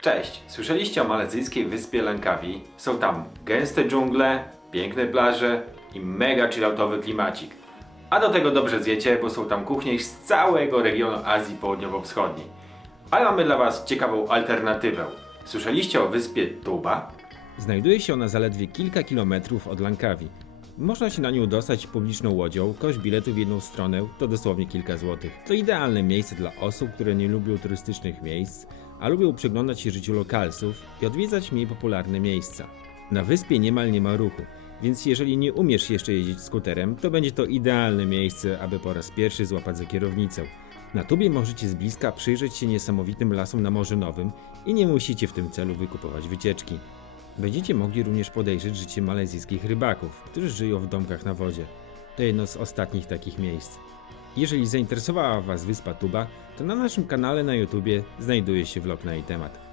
Cześć! Słyszeliście o malezyjskiej wyspie Langkawi? Są tam gęste dżungle, piękne plaże i mega chilloutowy klimacik. A do tego dobrze zjecie, bo są tam kuchnie z całego regionu Azji Południowo-Wschodniej. Ale mamy dla Was ciekawą alternatywę. Słyszeliście o wyspie Tuba? Znajduje się ona zaledwie kilka kilometrów od Langkawi. Można się na nią dostać publiczną łodzią, koszt biletu w jedną stronę to dosłownie kilka złotych. To idealne miejsce dla osób, które nie lubią turystycznych miejsc, a lubią przyglądać się życiu lokalsów i odwiedzać mniej popularne miejsca. Na wyspie niemal nie ma ruchu, więc jeżeli nie umiesz jeszcze jeździć skuterem, to będzie to idealne miejsce, aby po raz pierwszy złapać za kierownicę. Na tubie możecie z bliska przyjrzeć się niesamowitym lasom na Morzu Nowym i nie musicie w tym celu wykupować wycieczki. Będziecie mogli również podejrzeć życie malezyjskich rybaków, którzy żyją w domkach na wodzie. To jedno z ostatnich takich miejsc. Jeżeli zainteresowała Was wyspa Tuba, to na naszym kanale na YouTubie znajduje się vlog na jej temat.